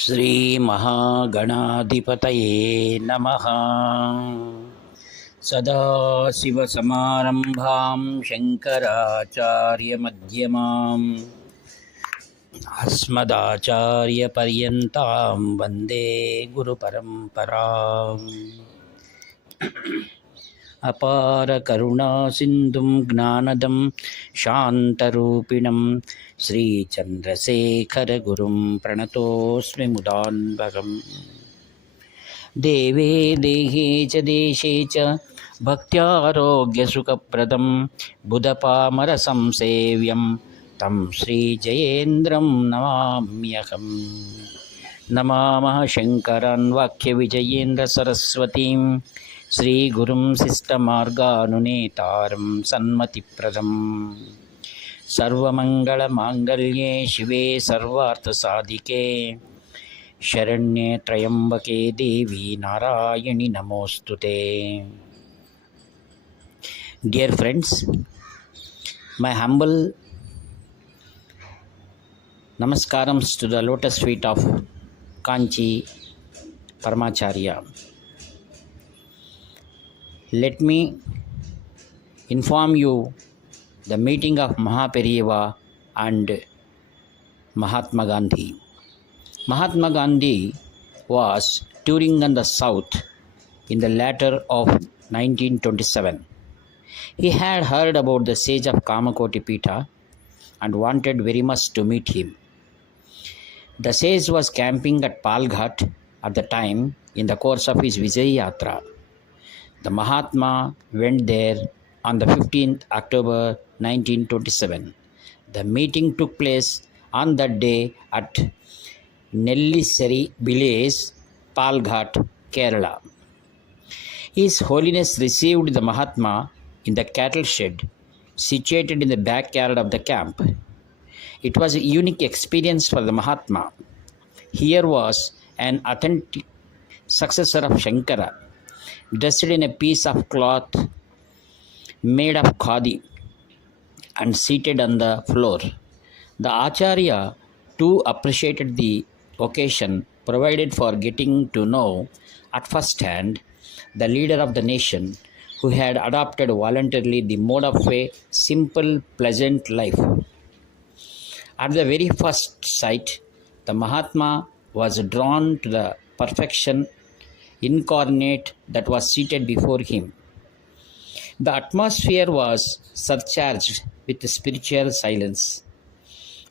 श्री महागणाधिपतये नमः। सदाशिवसमारम्भां शङ्कराचार्यमध्यमाम् अस्मदाचार्यपर्यन्तां वन्दे गुरुपरम्पराम्। अपारकरुणासिन्धुं ज्ञानदं शान्तरूपिणं श्रीचन्द्रशेखरगुरुं प्रणतोऽस्मि मुदान्वहम्। देवे देहे च देशे च भक्त्यारोग्यसुखप्रदं बुधपामरसंसेव्यं तं श्रीजयेन्द्रं नमाम्यहम्। नमामः शङ्करान् वाक्यविजयेन्द्रसरस्वतीं श्रीगुरुं शिष्टमार्गानुनेतारं सन्मतिप्रदम्। सर्वमङ्गलमाङ्गल्ये शिवे सर्वार्थसाधिके शरण्ये त्र्यम्बके देवी नारायणि नमोऽस्तुते। Dear friends, my humble namaskarams to the lotus feet of Kanchi paramacharya. Let me inform you the meeting of Mahaperiyava and Mahatma Gandhi. Mahatma Gandhi was touring in the south in the latter of 1927. He had heard about the sage of Kamakoti Pita and wanted very much to meet him. The sage was camping at Palghat at the time in the course of his Vijay Yatra. The Mahatma went there on the 15th October 1927. The meeting took place on that day at Nelliseri village, Palghat, Kerala. His Holiness received the Mahatma in the cattle shed situated in the backyard of the camp. It was a unique experience for the Mahatma. Here was an authentic successor of Shankara, dressed in a piece of cloth made of khadi and seated on the floor. The Acharya too appreciated the occasion provided for getting to know at first hand the leader of the nation who had adopted voluntarily the mode of a simple, pleasant life. At the very first sight, the Mahatma was drawn to the perfection incarnate that was seated before him. The atmosphere was surcharged with spiritual silence.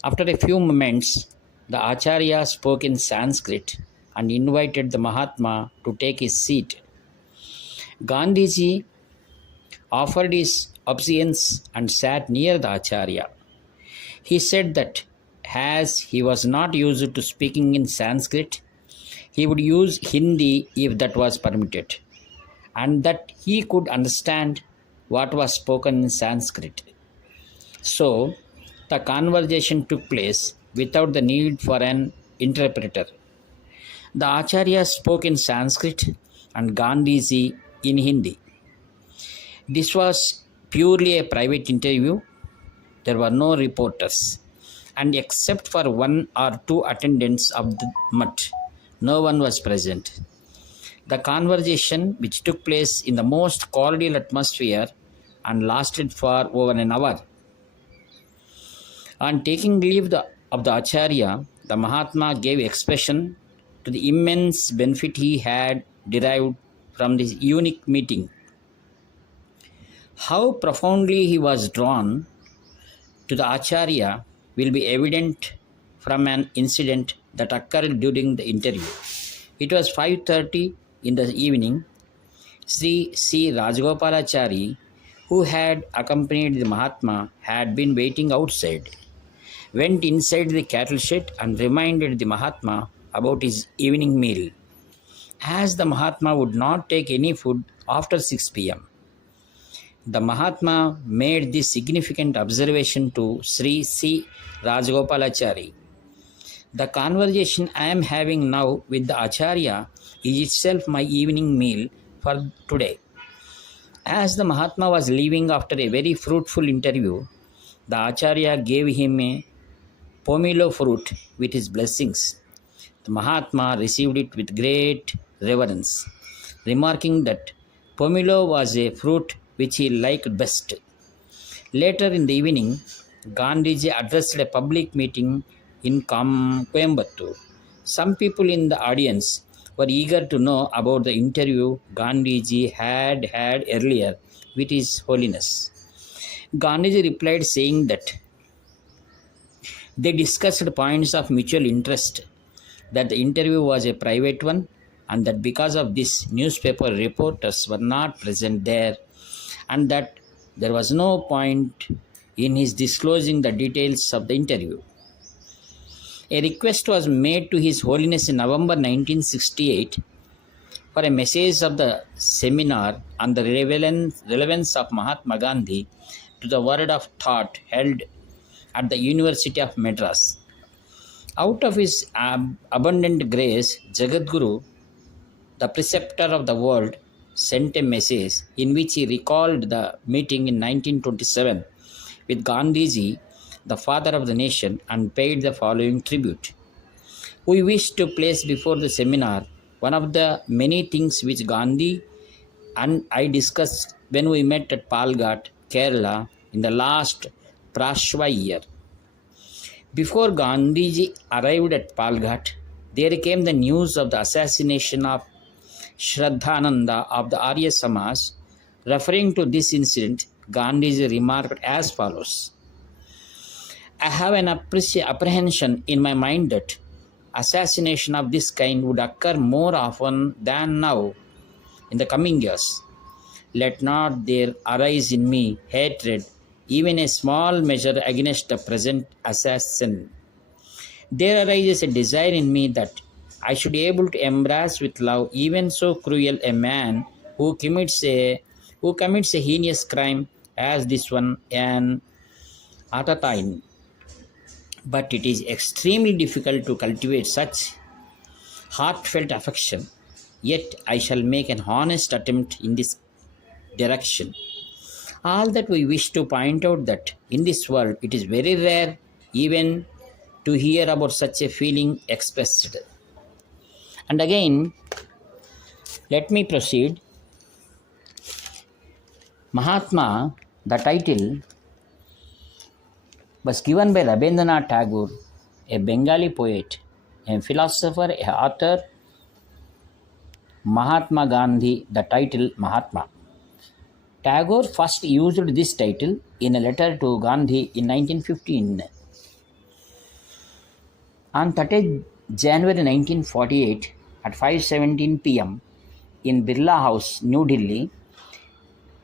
After a few moments, the Acharya spoke in Sanskrit and invited the Mahatma to take his seat. Gandhiji offered his obeisance and sat near the Acharya. He said that as he was not used to speaking in Sanskrit, he would use Hindi if that was permitted, and that he could understand what was spoken in Sanskrit. So, the conversation took place without the need for an interpreter. The Acharya spoke in Sanskrit and Gandhiji in Hindi. This was purely a private interview. There were no reporters, and except for one or two attendants of the mutt, no one was present. The conversation, which took place in the most cordial atmosphere and lasted for over an hour. On taking leave of the Acharya, the Mahatma gave expression to the immense benefit he had derived from this unique meeting. How profoundly he was drawn to the Acharya will be evident from an incident that occurred during the interview. It was 5:30 in the evening. Sri C. Rajgopalachari, who had accompanied the Mahatma, had been waiting outside, went inside the cattle shed and reminded the Mahatma about his evening meal, as the Mahatma would not take any food after 6 p.m. The Mahatma made this significant observation to Sri C. Rajgopalachari. The conversation I am having now with the Acharya is itself my evening meal for today. As the Mahatma was leaving after a very fruitful interview, the Acharya gave him a pomelo fruit with his blessings. The Mahatma received it with great reverence, remarking that pomelo was a fruit which he liked best. Later in the evening, Gandhiji addressed a public meeting in Coimbatore. Some people in the audience were eager to know about the interview Gandhiji had earlier with His Holiness. Gandhiji replied saying that they discussed points of mutual interest, that the interview was a private one, and that because of this, newspaper reporters were not present there, and that there was no point in his disclosing the details of the interview. A request was made to His Holiness in November 1968 for a message of the seminar on the relevance of Mahatma Gandhi to the world of thought held at the University of Madras. Out of his abundant grace, Jagadguru, the preceptor of the world, sent a message in which he recalled the meeting in 1927 with Gandhiji, the father of the nation, and paid the following tribute. We wish to place before the seminar one of the many things which Gandhi and I discussed when we met at Palghat, Kerala, in the last Prashva year. Before Gandhiji arrived at Palghat, there came the news of the assassination of Shraddhananda of the Arya Samaj. Referring to this incident, Gandhiji remarked as follows: I have an apprehension in my mind that assassination of this kind would occur more often than now in the coming years. Let not there arise in me hatred, even a small measure against the present assassin. There arises a desire in me that I should be able to embrace with love even so cruel a man who commits a heinous crime as this one an Atatine. But it is extremely difficult to cultivate such heartfelt affection. Yet I shall make an honest attempt in this direction. All that we wish to point out that in this world it is very rare even to hear about such a feeling expressed. And again, let me proceed. Mahatma, the title, was given by Rabindranath Tagore, a Bengali poet, a philosopher, a author. Mahatma Gandhi, the title Mahatma. Tagore first used this title in a letter to Gandhi in 1915. On 30th January 1948 at 5:17 p.m. in Birla House, New Delhi,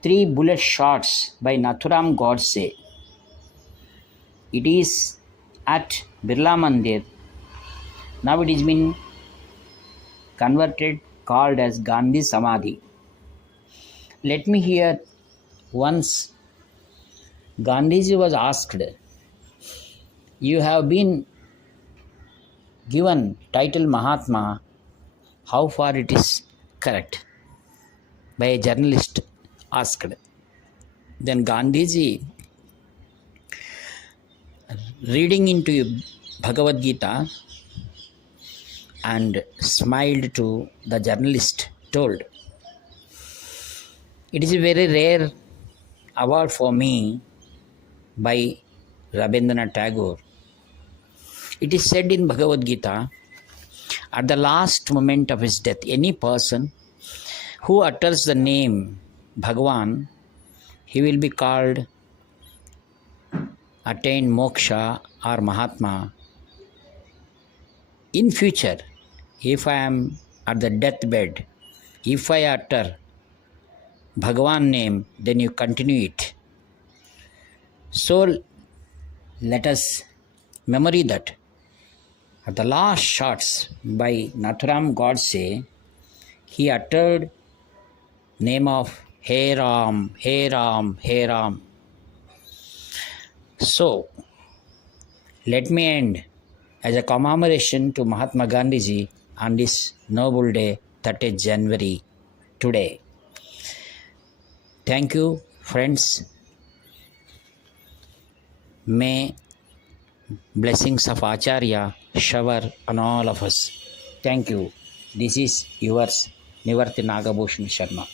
3 bullet shots by Nathuram Godse. It is at Birla Mandir. Now it has been converted, called as Gandhi Samadhi. Let me hear, once Gandhiji was asked, you have been given title Mahatma, how far it is correct? By a journalist asked. Then Gandhiji, reading into Bhagavad Gita and smiled to the journalist, told, it is a very rare award for me by Rabindranath Tagore. It is said in Bhagavad Gita, at the last moment of his death, any person who utters the name Bhagavan, he will be called attain moksha or Mahatma. In future, if I am at the deathbed, if I utter Bhagavan name, then you continue it. So let us memory that at the last shots by Nathuram Godse, he uttered name of Hey Ram, Hey Ram, Hey Ram. So let me end as a commemoration to Mahatma Gandhiji on this noble day, 30th January, today. Thank you, friends. May blessings of Acharya shower on all of us. Thank you. This is yours, Nivarti Nagabhushan Sharma.